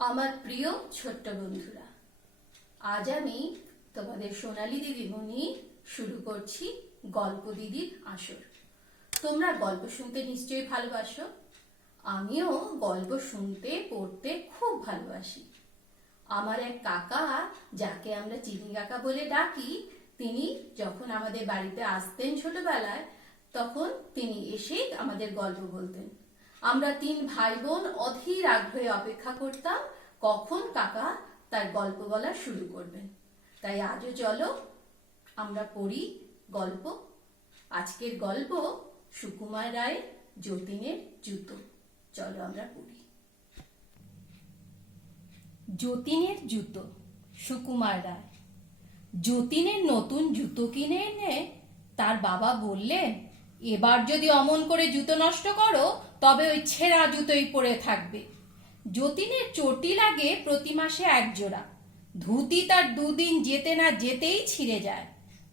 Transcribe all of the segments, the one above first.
আমার প্রিয় ছোট্ট বন্ধুরা, আজ আমি তোমাদের সোনালী দিদিমণি শুরু করছি গল্প দিদির আসর। তোমরা গল্প শুনতে নিশ্চয়ই ভালোবাসো, আমিও গল্প শুনতে, পড়তে খুব ভালোবাসি। আমার এক কাকা, যাকে আমরা চিনি কাকা বলে ডাকি, তিনি যখন আমাদের বাড়িতে আসতেন ছোটবেলায়, তখন তিনি এসেই আমাদের গল্প বলতেন। আমরা তিন ভাই বোন অধীর আগ্রহে অপেক্ষা করতাম কখন কাকা তার গল্প বলা শুরু করবেন। তাই আজও চলো আমরা পড়ি গল্প। আজকের গল্প সুকুমার রায়ের যতীনের জুতো। চলো আমরা পড়ি। যতীনের জুতো, সুকুমার রায়। যতীনের নতুন জুতো কিনে এনে তার বাবা বললেন, এবার যদি অমন করে জুতো নষ্ট করো তবে ওই ছেঁড়া জুতোই পরে থাকবে। যতীনের চটি লাগে প্রতি মাসে এক জোড়া ধুতি তার দুদিন যেতে না যেতেই ছিঁড়ে যায়।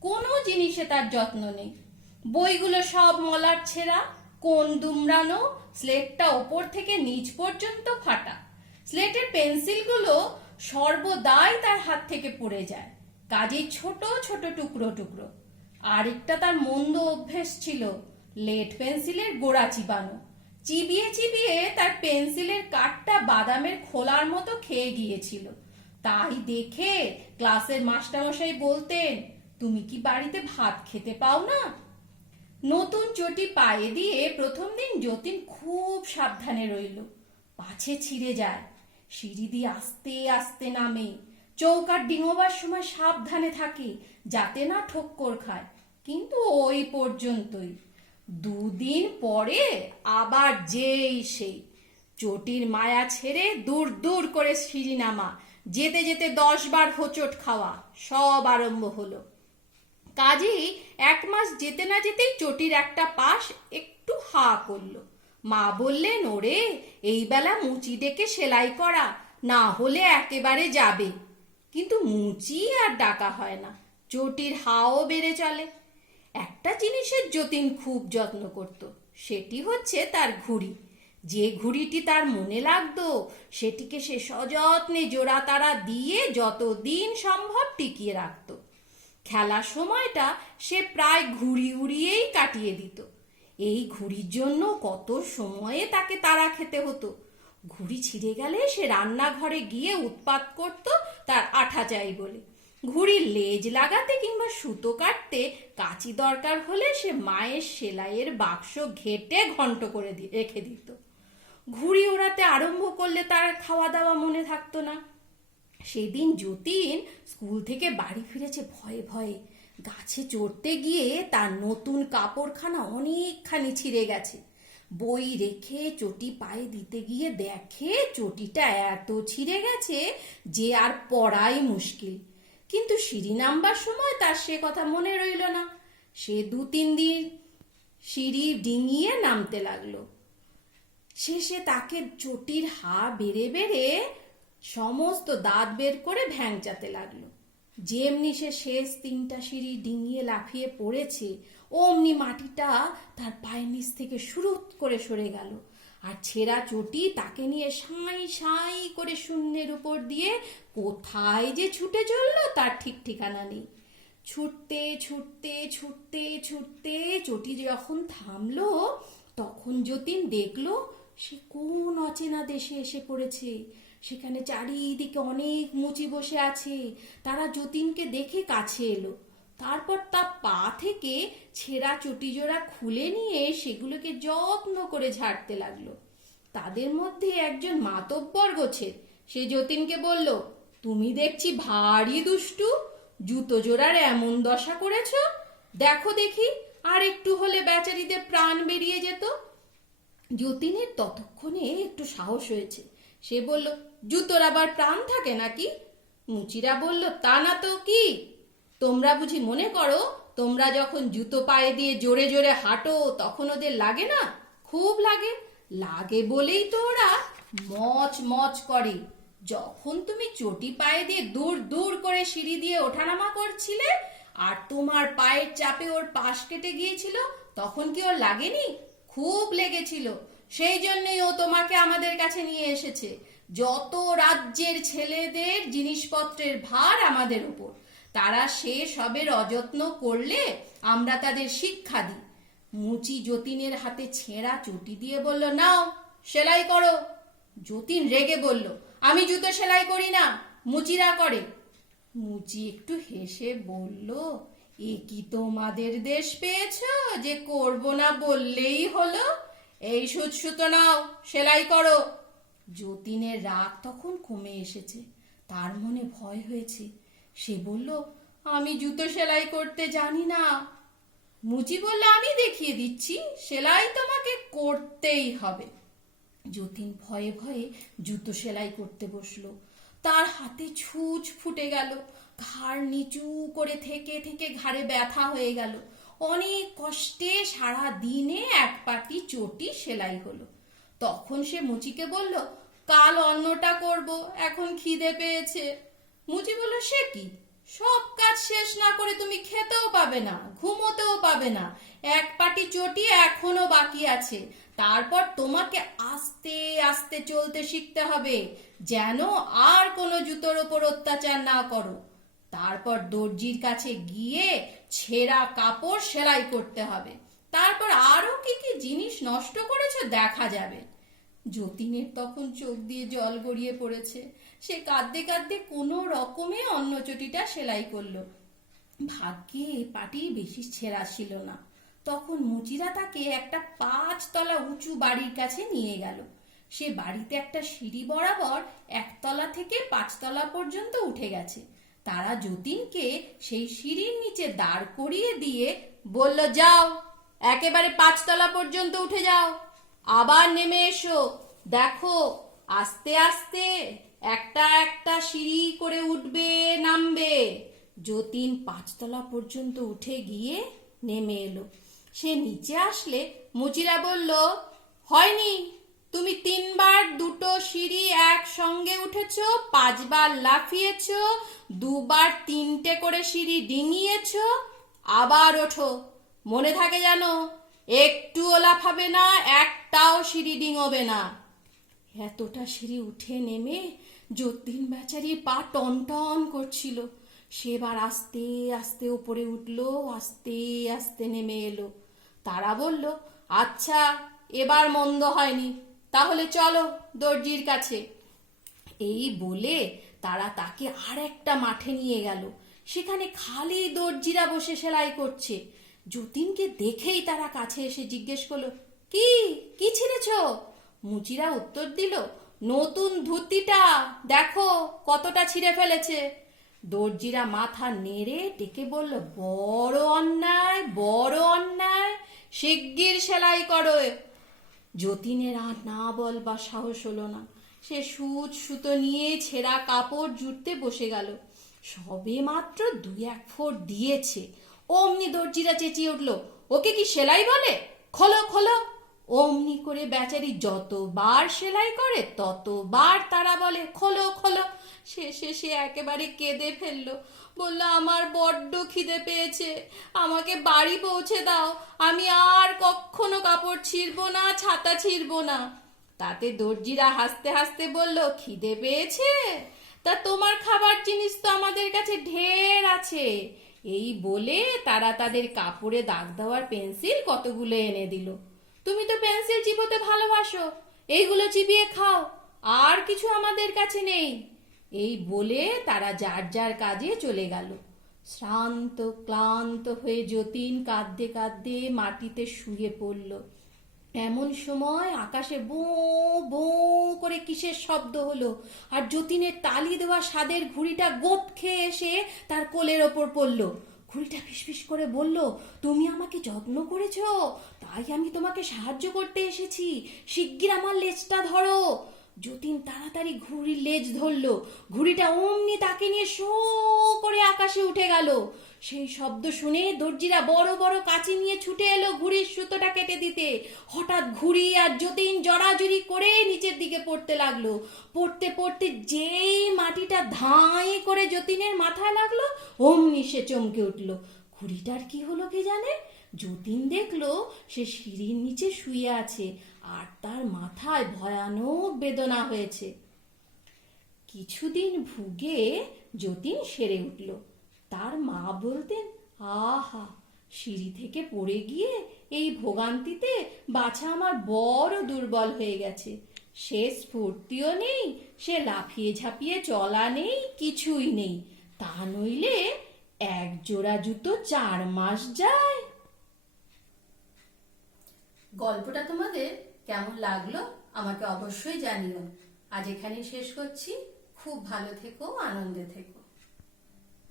কোনো জিনিসে তার যত্ন নেই। বইগুলো সব মলার ছেঁড়া, কোন দুমড়ানো, স্লেটটা ওপর থেকে নিচ পর্যন্ত ফাটা। স্লেটের পেন্সিলগুলো সর্বদাই তার হাত থেকে পড়ে যায়। কাজেই ছোট ছোট টুকরো টুকরো। আরেকটা তার মন্দ অভ্যেস ছিল লেট পেন্সিলের গোড়া চিবানো চিবিয়ে চিবিয়ে তার পেন্সিলের কাঠটা বাদামের খোলার মতো খেয়ে গিয়েছিল। তাই দেখে ক্লাসের মাস্টারমশাই বলতেন, তুমি কি বাড়িতে ভাত খেতে পাও না? নতুন চটি পায়ে দিয়ে প্রথম দিন যতীন খুব সাবধানে রইল। পাছে ছিঁড়ে যায়। সিঁড়ি দিয়ে আস্তে আস্তে নামে। চৌকার ডিঙোবার সময় সাবধানে থাকে, যাতে না ঠক্কর খায়। কিন্তু ওই পর্যন্তই। দুদিন পরে আবার যেই সেই। চটির মায়া ছেড়ে দূর দূর করে সিঁড়ি নামা যেতে যেতে দশ বার হোঁচট খাওয়া। সব আরম্ভ হলো। কাজেই এক মাস যেতে না যেতেই চটির একটা পাশ একটু হা করল। মা বললেন, ওরে, এই বেলা মুচি ডেকে সেলাই করা। না হলে একেবারে যাবে। কিন্তু মুচি আর ডাকা হয় না। চটির হাও বেড়ে চলে। একটা জিনিসের যতীন খুব যত্ন করত, সেটি হচ্ছে তার ঘুড়ি। যে ঘুড়িটি তার মনে লাগতো, সেটিকে সে সযত্নে জোড়া তারা দিয়ে যতদিন সম্ভব টিকিয়ে রাখত। খেলার সময়টা সে প্রায় ঘুড়ি উড়িয়েই কাটিয়ে দিত। এই ঘুড়ির জন্য কত সময়ে তাকে তারা খেতে হতো। ঘুড়ি ছিঁড়ে গেলে সে রান্নাঘরে গিয়ে উৎপাত করত তার আঠা চাই বলে। ঘুড়ির লেজ লাগাতে কিংবা সুতো কাটতে, কাঁচি দরকার হলে সে মায়ের সেলাইয়ের বাক্স ঘেটে ঘন্ট করে রেখে দিত। ঘুড়ি ওড়াতে আরম্ভ করলে তার খাওয়া দাওয়া মনে থাকতো না। সেদিন যতীন স্কুল থেকে বাড়ি ফিরেছে ভয়ে ভয়ে। গাছে চড়তে গিয়ে তার নতুন কাপড়খানা অনেকখানি ছিঁড়ে গেছে। বই রেখে চটি পায়ে দিতে গিয়ে দেখে চটিটা এত ছিঁড়ে গেছে যে আর পড়াই মুশকিল। কিন্তু সিঁড়ি নামবার সময় তার সে কথা মনে রইল না। সে দু তিন দিন সিঁড়ি ডিঙিয়ে নামতে লাগল। শেষে তাকে চটির হা বেড়ে বেড়ে সমস্ত দাঁত বের করে ভ্যাংচাতে লাগল। যেমনি সে শেষ তিনটা সিঁড়ি ডিঙিয়ে লাফিয়ে পড়েছে, অমনি মাটিটা তার পায়ের নিচ থেকে সুরুত করে সরে গেল। আর ছেঁড়া চটি তাকে নিয়ে সাঁই সাঁই করে শূন্যের উপর দিয়ে কোথায় যে ছুটে চলল তার ঠিক ঠিকানা নেই। ছুটতে ছুটতে ছুটতে ছুটতে চটি যখন থামলো, তখন যতীন দেখল সে কোন অচেনা দেশে এসে পড়েছে। সেখানে চারিদিকে অনেক মুচি বসে আছে। তারা যতীনকে দেখে কাছে এলো। তারপর তার পা থেকে ছেঁড়া চটি জোড়া খুলে নিয়ে সেগুলোকে যত্ন করে ঝাড়তে লাগল। তাদের মধ্যে একজন মাতব্বর গোছের, সে যতীনকে বলল, তুমি দেখছি ভারী দুষ্টু, জুতো জোড়ার এমন দশা করেছ? দেখো দেখি, আর একটু হলে বেচারিদের প্রাণ বেরিয়ে যেত। যতীনের ততক্ষণে একটু সাহস হয়েছে। সে বলল, জুতোর আবার প্রাণ থাকে নাকি? মুচিরা বলল, তা না তো কি? তোমরা বুঝি মনে করো, তোমরা যখন জুতো পায়ে দিয়ে জোরে জোরে হাঁটো, তখন ওদের লাগে না? খুব লাগে। লাগে বলেই তো ওরা মচ মচ করে। যখন তুমি চটি পায়ে দিয়ে দূর দূর করে সিঁড়ি দিয়ে ওঠানামা করছিলে, আর তোমার পায়ের চাপে ওর পাশ কেটে গিয়েছিল, তখন কি ওর লাগেনি? খুব লেগেছিল। সেই জন্যই ও তোমাকে আমাদের কাছে নিয়ে এসেছে। যত রাজ্যের ছেলেদের জিনিসপত্রের ভার আমাদের উপর। তারা সে সবের অযত্ন করলে আমরা তাদের শিক্ষা দিই। মুচি যতীনের হাতে ছেঁড়া চটি দিয়ে বলল, নাও, সেলাই করো। যতীন রেগে বলল, আমি জুতো সেলাই করি না, মুচিরা করে। মুচি একটু হেসে বলল, এ কি তোমাদের দেশ পেয়েছ যে করব না বললেই হলো? এই সুচ সুতো নাও, সেলাই করো। যতীনের রাগ তখন কমে এসেছে, তার মনে ভয় হয়েছে। সে বলল, আমি জুতো সেলাই করতে জানি না। মুচি বলল, আমি দেখিয়ে দিচ্ছি, সেলাই তোমাকে করতেই হবে। যতীন ভয়ে ভয়ে জুতো সেলাই করতে বসল। তার হাতে ছুঁচ ফুটে গেল। ঘাড় নিচু করে থেকে থেকে ঘাড়ে ব্যথা হয়ে গেল। অনেক কষ্টে সারা দিনে এক পাটি চটি সেলাই হলো। তখন সে মুচিকে বলল, কাল অন্নটা করব, এখন খিদে পেয়েছে। মুচি বলল সে কি? সব কাজ শেষ না করে তুমি খেতেও পাবে না, ঘুমোতেও পাবে না। এক পাটি চটি এখনও বাকি আছে। তারপর তোমাকে আস্তে আস্তে চলতে শিখতে হবে, যেন আর কোনো জুতোর ওপর অত্যাচার না করো। তারপর দর্জির কাছে গিয়ে ছেঁড়া কাপড় সেলাই করতে হবে। তারপর আরও কি কি জিনিস নষ্ট করেছ দেখা যাবে। যতীনের তখন চোখ দিয়ে জল গড়িয়ে পড়েছে। সে কাঁদতে কাঁদতে কোনো রকমে অন্য চটিটা সেলাই করল। ভাগ্যে পাটি বেশি ছেঁড়া ছিল না। তখন মুচিরা তাকে একটা পাঁচতলা উঁচু বাড়ির কাছে নিয়ে গেল। সে বাড়িতে একটা সিঁড়ি বরাবর একতলা থেকে পাঁচতলা পর্যন্ত উঠে গেছে। তারা যতীনকে সেই সিঁড়ির নিচে দাঁড় করিয়ে দিয়ে বলল, যাও, একেবারে পাঁচতলা পর্যন্ত উঠে যাও। আবার নেমে এসো। দেখো, আস্তে আস্তে একটা একটা সিঁড়ি করে উঠবে, নামবে। যতীন পাঁচতলা পর্যন্ত উঠে গিয়ে নেমে এলো। সে নিচে আসলে মুচিরা বলল, হয়নি, তুমি তিনবার দুটো সিঁড়ি একসঙ্গে উঠেছ, পাঁচবার লাফিয়েছ, দুবার তিনটে করে সিঁড়ি ডিঙিয়েছ, আবার ওঠো। মনে থাকে জানো একটুও লাফাবে না, একটাও সিঁড়ি ডিঙোবে না। এতটা সিঁড়ি উঠে নেমে যতীন বেচারি পা টন টন করছিল। সেবার আস্তে আস্তে উপরে উঠল, আস্তে আস্তে নেমে এলো। তারা বলল আচ্ছা এবার মন্দ হয়নি, তাহলে চলো দর্জির কাছে। এই বলে তারা তাকে আর একটা মাঠে নিয়ে গেল। সেখানে খালি দর্জিরা বসে সেলাই করছে। যতীনকে দেখেই তারা কাছে এসে জিজ্ঞেস করল, কি কি ছিঁড়েছ? মুচিরা উত্তর দিল নতুন ধুতিটা, দেখো কতটা ছিঁড়ে ফেলেছে। দর্জিরা মাথা নেড়ে ডেকে বলল, বড় অন্যায় বড় অন্যায়, শিগগির সেলাই করো যতীনের আর না বলবার সাহস হলো না। সে সুচ সুতো নিয়ে ছেঁড়া কাপড় জুড়তে বসে গেল। সবে মাত্র দুই এক ফোট দিয়েছে। অমনি দর্জিরা চেঁচিয়ে উঠল, ওকে কি সেলাই বলে? খোলো খোলো। অমনি করে বেচারি যতবার সেলাই করে, ততবার তারা বলে, খোলো খোলো। শেষে সে একেবারে কেঁদে ফেলল। বলল, আমার বড্ড খিদে পেয়েছে। আমাকে বাড়ি পৌঁছে দাও। আমি আর কখনো কাপড় ছিঁড়বো না, ছাতা ছিঁড়বো না। তাতে দর্জিরা হাসতে হাসতে বলল, খিদে পেয়েছে? তা তোমার খাবার জিনিস তো আমাদের কাছে ঢের আছে। এই বলে তারা তাদের কাপড়ে দাগ দেওয়ার পেন্সিল কতগুলো এনে দিল। তুমি তো পেন্সিল চিবোতে ভালোবাসো। এইগুলো চিবিয়ে খাও। আর কিছু আমাদের কাছে নেই। এই বলে তারা যার যার কাজে চলে গেল। শ্রান্ত, ক্লান্ত হয়ে যতীন কাঁদতে কাঁদতে মাটিতে শুয়ে পড়ল। এমন সময় আকাশে বো বো করে কিসের শব্দ হলো? আর যতীনের তালি দেওয়া স্বাদের ঘুড়িটা গোপ খেয়ে এসে তার কোলের ওপর পড়ল। ঘুড়িটা ফিসফিস করে বলল, তুমি আমাকে যত্ন করেছ, তাই আমি তোমাকে সাহায্য করতে এসেছি। শিগগির আমার লেজটা ধরো। যতীন তাড়াতাড়ি ঘুড়ির লেজ ধরলো। ঘুড়িটা অমনি তাকে নিয়ে শো করে আকাশে উঠে গেল। সেই শব্দ শুনে দর্জিরা বড় বড় কাঁচি নিয়ে ছুটে এলো ঘুড়ির সুতোটা কেটে দিতে। হঠাৎ ঘুড়ি আর যতীন জড়াজড়ি করে নিচের দিকে পড়তে লাগল। পড়তে পড়তে যেই মাটিটা ধাঁই করে যতীনের মাথায় লাগল, অমনি সে চমকে উঠল। ঘুড়িটার কি হলো কে জানে? যতীন দেখল সে সিঁড়ির নিচে শুয়ে আছে আর তার মাথায় ভয়ানক বেদনা হয়েছে। কিছুদিন ভুগে যতীন সেরে উঠল। তার মা বলতেন, আহা, সিঁড়ি থেকে পড়ে গিয়ে এই ভোগান্তিতে বাছা আমার বড় দুর্বল হয়ে গেছে। সে স্ফূর্তিও নেই, সে লাফিয়ে ঝাঁপিয়ে চলা নেই, কিছুই নেই। তা নইলে এক জোড়া জুতো চার মাস যায়। গল্পটা তোমাদের কেমন লাগল আমাকে অবশ্যই জানিও। আজ এখানেই শেষ করছি। খুব ভালো থেকো, আনন্দে থেকো।